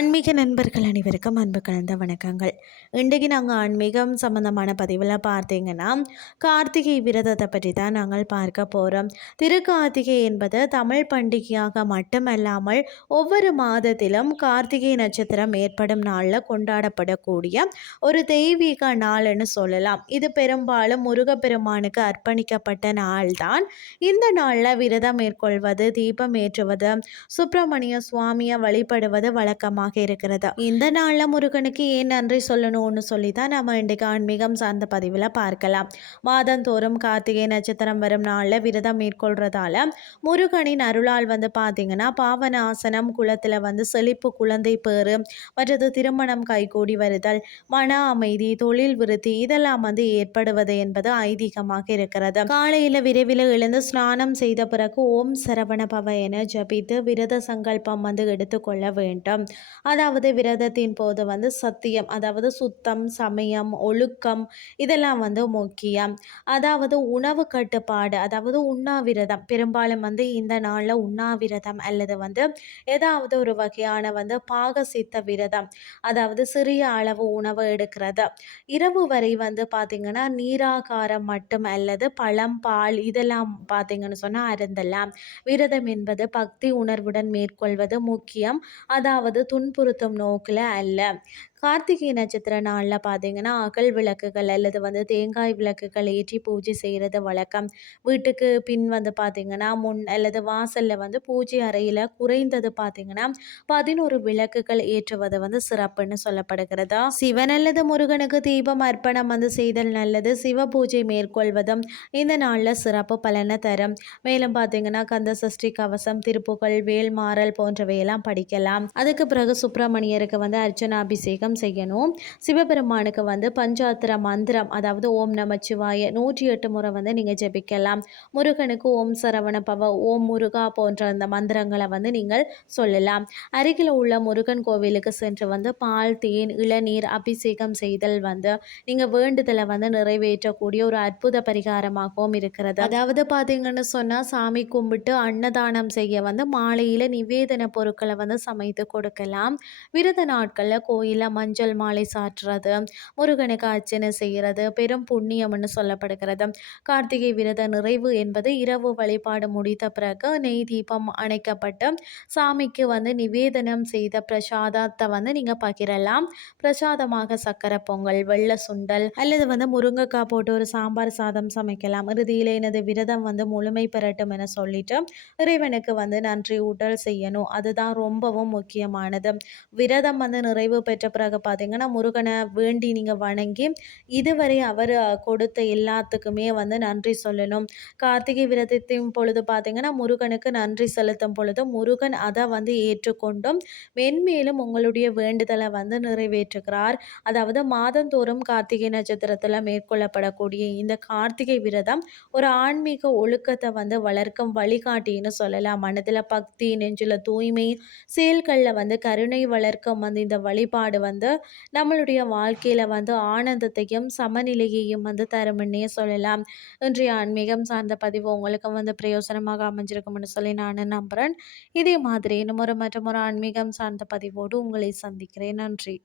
ஆன்மீக நண்பர்கள் அனைவருக்கும் அன்பு கலந்த வணக்கங்கள். இன்றைக்கு நாங்கள் ஆன்மீகம் சம்மந்தமான பதிவில் பார்த்தீங்கன்னா கார்த்திகை விரதத்தை பற்றி தான் நாங்கள் பார்க்க போகிறோம் திருக்கார்த்திகை என்பது தமிழ் பண்டிகையாக மட்டுமல்லாமல் ஒவ்வொரு மாதத்திலும் கார்த்திகை நட்சத்திரம் ஏற்படும் நாளில் கொண்டாடப்படக்கூடிய ஒரு தெய்வீக நாள்னு சொல்லலாம். இது பெரும்பாலும் முருகப்பெருமானுக்கு அர்ப்பணிக்கப்பட்ட நாள் தான் இந்த நாளில் விரதம் மேற்கொள்வது தீபம் ஏற்றுவது சுப்பிரமணிய சுவாமியை வழிபடுவது வழக்கமாக வழக்கமாக இருக்கிறது? இந்த நாளில் முருகனுக்கு ஏன் நன்றி சொல்லணும்னு சொல்லி தான் நம்ம இன்றைக்கு ஆன்மீகம் சார்ந்த பதிவில் பார்க்கலாம். மாதந்தோறும் கார்த்திகை நட்சத்திரம் வரும் நாளில் விரதம் மேற்கொள்றதால முருகனின் அருளால் வந்து பார்த்தீங்கன்னா பாவனாசனம் குளத்தில் வந்து செழிப்பு குழந்தை பேறு மற்றது திருமணம் கைகூடி வருதல் மன அமைதி தொழில் விருத்தி இதெல்லாம் வந்து ஏற்படுவது என்பது ஐதீகமாக இருக்கிறது. காலையில் விரைவில் எழுந்து ஸ்நானம் செய்த பிறகு ஓம் சரவண பவ என ஜபித்து விரத சங்கல்பம் வந்து எடுத்துக்கொள்ள வேண்டும். அதாவது விரதத்தின் போது வந்து சத்தியம் அதாவது சுத்தம் சமயம் ஒழுக்கம் இதெல்லாம் வந்து முக்கியம். அதாவது உணவு கட்டுப்பாடு அதாவது உண்ணாவிரதம். பெரும்பாலும் வந்து இந்த நாளில் உண்ணாவிரதம் அல்லது வந்து ஏதாவது ஒரு வகையான வந்து பாகசித்த விரதம் அதாவது சிறிய அளவு உணவு எடுக்கிறது. இரவு வரை வந்து பார்த்திங்கன்னா நீராகாரம் மட்டும் அல்லது பழம் பால் இதெல்லாம் பார்த்திங்கன்னு சொன்னால் அருந்தலாம். விரதம் என்பது பக்தி உணர்வுடன் மேற்கொள்வது முக்கியம். அதாவது துன்புறுத்தும் நோக்கில் அல்ல. கார்த்திகை நட்சத்திர நாளில் பார்த்தீங்கன்னா அகல் விளக்குகள் அல்லது வந்து தேங்காய் விளக்குகள் ஏற்றி பூஜை செய்கிறது வழக்கம். வீட்டுக்கு பின் வந்து பார்த்திங்கன்னா முன் அல்லது வாசலில் வந்து பூஜை அறையில் குறைந்தது பார்த்திங்கன்னா பதினோரு விளக்குகள் ஏற்றுவது வந்து சிறப்புன்னு சொல்லப்படுகிறதா? சிவன் அல்லது முருகனுக்கு தீபம் அர்ப்பணம் வந்து செய்தல் நல்லது. சிவ பூஜை மேற்கொள்வதும் இந்த நாளில் சிறப்பு பலனை தரும். மேலும் பார்த்தீங்கன்னா கந்த சஷ்டி கவசம் திருப்புகள் வேல்மாறல் போன்றவையெல்லாம் படிக்கலாம். அதுக்கு பிறகு சுப்பிரமணியருக்கு வந்து அர்ச்சனாபிஷேகம் ஜபம் செய்யணும். சிவபெருமானுக்கு வந்து பஞ்சாத்திர மந்திரம் அதாவது ஓம் நமச்சிவாய நூற்றி எட்டு முறை வந்து நீங்கள் ஜெபிக்கலாம். முருகனுக்கு ஓம் சரவண பவ ஓம் முருகா போன்ற அந்த மந்திரங்களை வந்து நீங்கள் சொல்லலாம். அருகில் உள்ள முருகன் கோவிலுக்கு சென்று வந்து பால் தேன் இளநீர் அபிஷேகம் செய்தல் வந்து நீங்கள் வேண்டுதலை வந்து நிறைவேற்றக்கூடிய ஒரு அற்புத பரிகாரமாகவும் இருக்கிறது. அதாவது பார்த்தீங்கன்னு சொன்னால் சாமி கும்பிட்டு அன்னதானம் செய்ய வந்து மாலையில் நிவேதன பொருட்களை வந்து சமைத்து கொடுக்கலாம். விரத நாட்களில் கோயிலில் மஞ்சள் மாலை சாற்றுறது முருகனுக்கு அர்ச்சனை செய்கிறது பெரும் புண்ணியம்னு சொல்லப்படுகிறது. கார்த்திகை விரத நிறைவு என்பது இரவு வழிபாடு முடித்த பிறகு நெய் தீபம் அணைக்கப்பட்டு சாமிக்கு வந்து நிவேதனம் செய்த பிரசாதத்தை வந்து நீங்கள் பகிரலாம். பிரசாதமாக சக்கரை பொங்கல் வெள்ளை சுண்டல் அல்லது வந்து முருங்கைக்காய் போட்டு ஒரு சாம்பார் சாதம் சமைக்கலாம். இறுதியில் எனது விரதம் வந்து முழுமை பெறட்டும் என சொல்லிட்டு இறைவனுக்கு வந்து நன்றி உடல் செய்யணும். அதுதான் ரொம்பவும் முக்கியமானது. விரதம் வந்து நிறைவு பெற்ற பிறகு பிறகு பார்த்தீங்கன்னா முருகனை வேண்டி நீங்கள் வணங்கி இதுவரை அவர் கொடுத்த எல்லாத்துக்குமே வந்து நன்றி சொல்லணும். கார்த்திகை விரதத்தின் பொழுது பார்த்தீங்கன்னா முருகனுக்கு நன்றி செலுத்தும் பொழுது முருகன் அதை வந்து ஏற்றுக்கொண்டும் மென்மேலும் உங்களுடைய வேண்டுதலை வந்து நிறைவேற்றுகிறார். அதாவது மாதந்தோறும் கார்த்திகை நட்சத்திரத்தில் மேற்கொள்ளப்படக்கூடிய இந்த கார்த்திகை விரதம் ஒரு ஆன்மீக ஒழுக்கத்தை வந்து வளர்க்கும் வழிகாட்டின்னு சொல்லலாம். மனதில் பக்தி நெஞ்சில் தூய்மை செயல்களில் வந்து கருணை வளர்க்கும் வந்து இந்த வழிபாடு வந்து வந்து நம்மளுடைய வாழ்க்கையில் வந்து ஆனந்தத்தையும் சமநிலையையும் வந்து தரும்னே சொல்லலாம். இன்றைய ஆன்மீகம் சார்ந்த பதிவு உங்களுக்கு வந்து பிரயோசனமாக அமைஞ்சிருக்கும்னு சொல்லி நான் நம்புகிறேன் இதே மாதிரி இன்னும் ஒரு மற்றும் ஒரு ஆன்மீகம் சார்ந்த பதிவோடு உங்களை சந்திக்கிறேன். நன்றி.